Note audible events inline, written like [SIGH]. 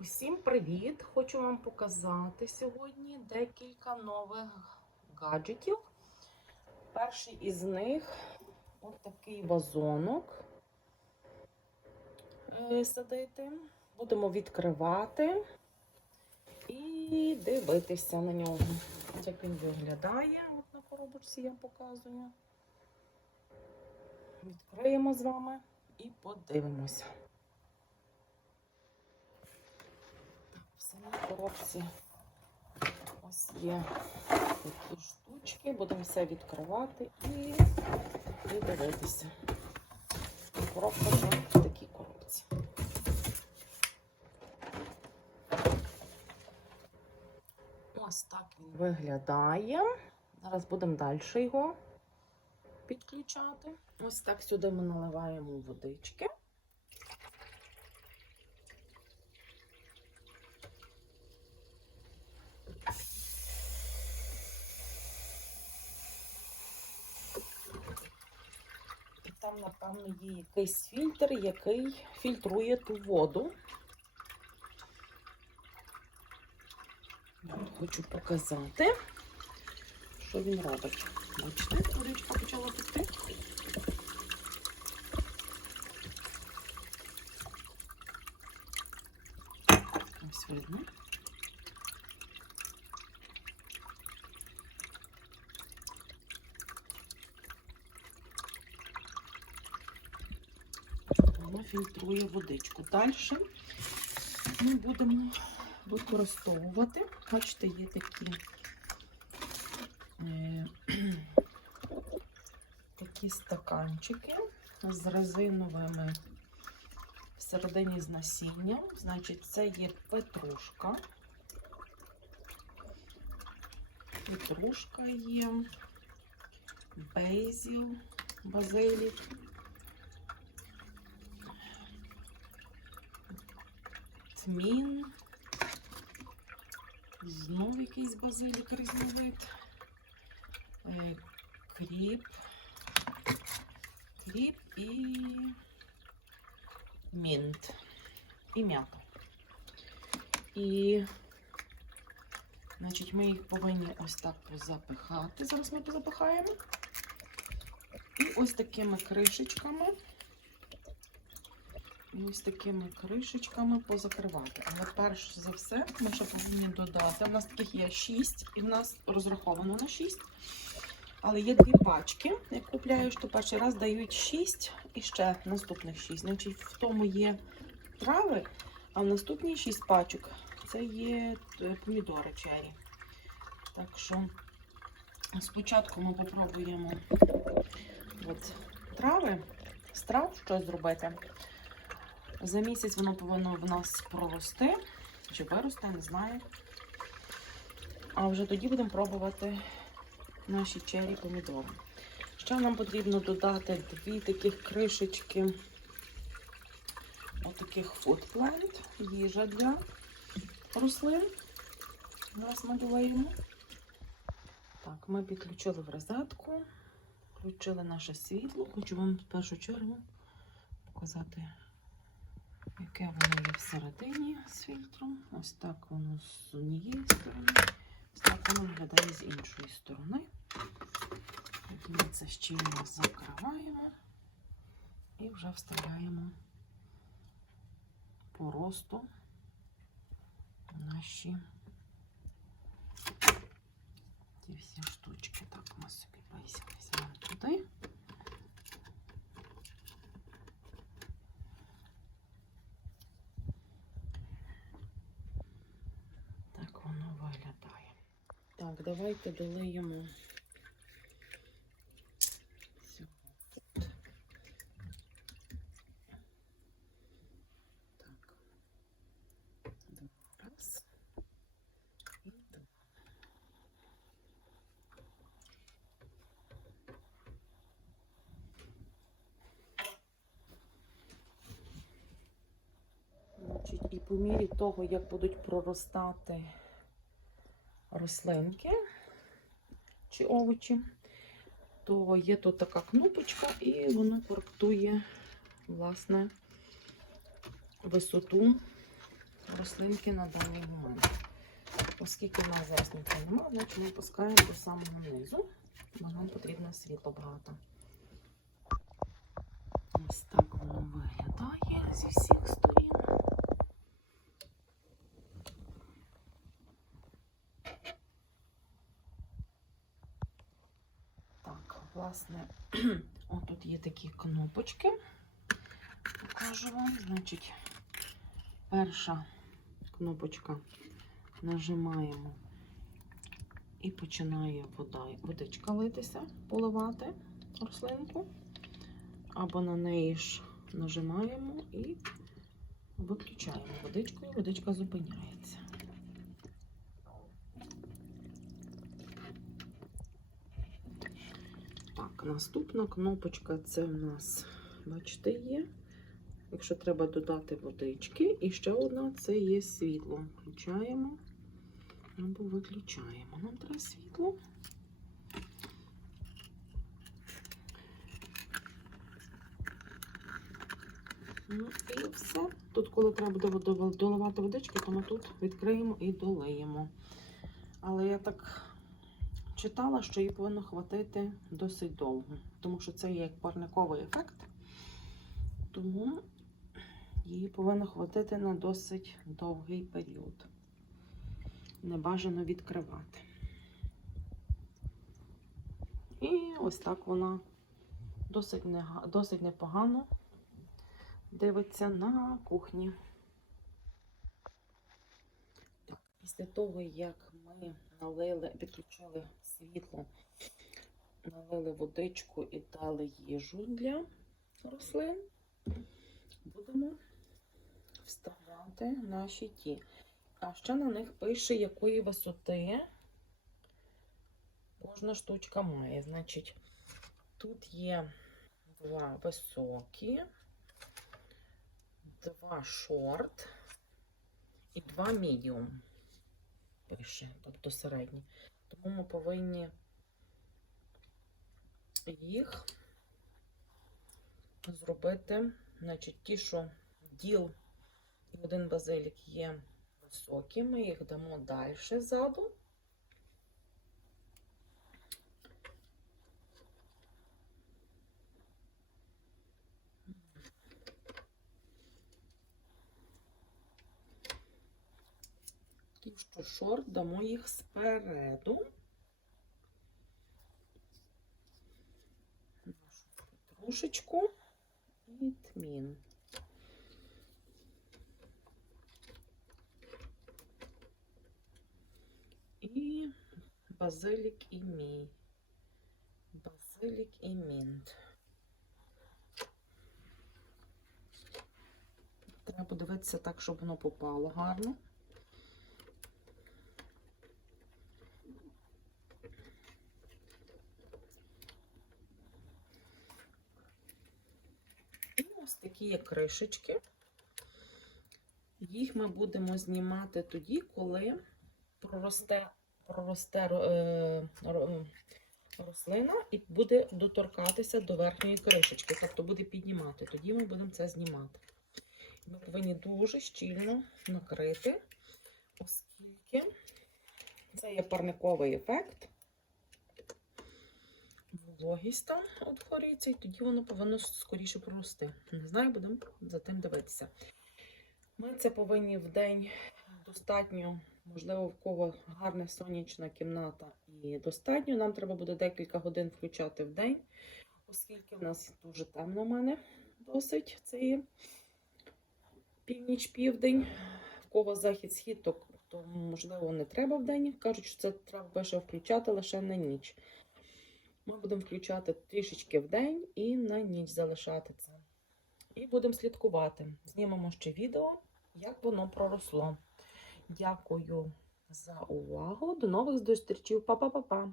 Усім привіт! Хочу вам показати сьогодні декілька нових гаджетів. Перший із них ось такий вазонок е, садити. Будемо відкривати і дивитися на нього. Як він виглядає, от на коробочці я показую. Відкриємо з вами і подивимося. В самій коробці ось є такі штучки. Будемо все відкривати і, і дивитися. Коробка в такій коробці. Ось так він виглядає. Зараз будемо далі його підключати. Ось так сюди ми наливаємо водички. І там, напевно, є якийсь фільтр, який фільтрує ту воду. От хочу показати, що він робить. Бачите, водичка почала текти. Ось видно. Воно фільтрує водичку. Далі ми будемо використовувати. Бачите, є такі, е, [CLEARS THROAT] такі стаканчики з резиновими всередині з насінням. Значить, це є петрушка. Петрушка є, бейзіл, базилік. Тмін. Знову якийсь базилік різновид. Е, Кріп. Кріп і мінт. І м'ята. І, значить, ми їх повинні ось так позапихати. Зараз ми позапихаємо. І ось такими кришечками. Ось такими кришечками позакривати. Але перш за все ми ще повинні додати. У нас таких є 6, і в нас розраховано на 6. Але є дві пачки. Як купляєш, то перший раз дають 6 і ще наступних 6. Значить, в тому є трави, а в наступній 6 пачок це є е, помідори чері. Так що спочатку ми попробуємо от, трави, з трав щось зробити. За місяць воно повинно в нас прорости. Чи виросте, не знаю. А вже тоді будемо пробувати наші чері помідори. Ще нам потрібно додати дві таких кришечки отаких фудплент, їжа для рослин. Зараз ми долаємо. Так, ми підключили в розетку, включили наше світло. Хочу вам в першу чергу показати яке воно є всередині з фільтром. Ось так воно з однієї сторони, ось так воно виглядає з іншої сторони. Ми це щільно закриваємо і вже вставляємо по росту наші ці всі штучки. Так, ми собі візьмемо туди. Так воно виглядає. Так, давайте долиємо. і по мірі того, як будуть проростати рослинки чи овочі, то є тут така кнопочка, і воно коректує, власне, висоту рослинки на даний момент. Оскільки в нас зараз нічого немає, значить ми пускаємо до самого низу, бо нам потрібно світло багато. Ось так воно виглядає зі всіх сторін. Так, власне, [CLEARS THROAT] отут є такі кнопочки. Покажу вам. Значить, перша кнопочка нажимаємо і починає вода, водичка литися, поливати рослинку. Або на неї ж нажимаємо і виключаємо водичку, і водичка зупиняється. Так, наступна кнопочка це в нас, бачите, є. Якщо треба додати водички, і ще одна це є світло. Включаємо або виключаємо. Нам треба світло. Ну і все. Тут, коли треба буде доливати водички, то ми тут відкриємо і долиємо. Але я так читала, що її повинно хватити досить довго, тому що це є як парниковий ефект. Тому її повинно хватити на досить довгий період. Не бажано відкривати. І ось так вона досить, нега- досить непогано дивиться на кухні. Після того, як ми налили, підключили світло, налили водичку і дали їжу для рослин, будемо вставляти наші ті. А ще на них пише, якої висоти кожна штучка має. Значить, тут є два високі, два шорт і два мідіум. Пише, тобто середні. Тому ми повинні їх зробити, значить, ті, що діл і один базилік є високі, ми їх дамо далі ззаду. Ті, що шорт, дамо їх спереду. Нашу петрушечку і тмін. І базилік і мій. Базилік і мінт. Треба подивитися так, щоб воно попало гарно. І ось такі є кришечки. Їх ми будемо знімати тоді, коли проросте, проросте е, рослина і буде доторкатися до верхньої кришечки, тобто буде піднімати. Тоді ми будемо це знімати. Ми повинні дуже щільно накрити, оскільки це є парниковий ефект. Вологість там утворюється, і тоді воно повинно скоріше прорости. Не знаю, будемо за тим дивитися. Ми це повинні в день достатньо, можливо, в кого гарна сонячна кімната і достатньо. Нам треба буде декілька годин включати в день, оскільки в нас дуже темно в мене досить. Це північ-південь. В кого захід-схід, то, можливо не треба в день. Кажуть, що це треба лише включати лише на ніч. Ми будемо включати трішечки в день і на ніч залишати це. І будемо слідкувати. Знімемо ще відео, як воно проросло. Дякую за увагу. До нових зустрічей. Па-па-па-па!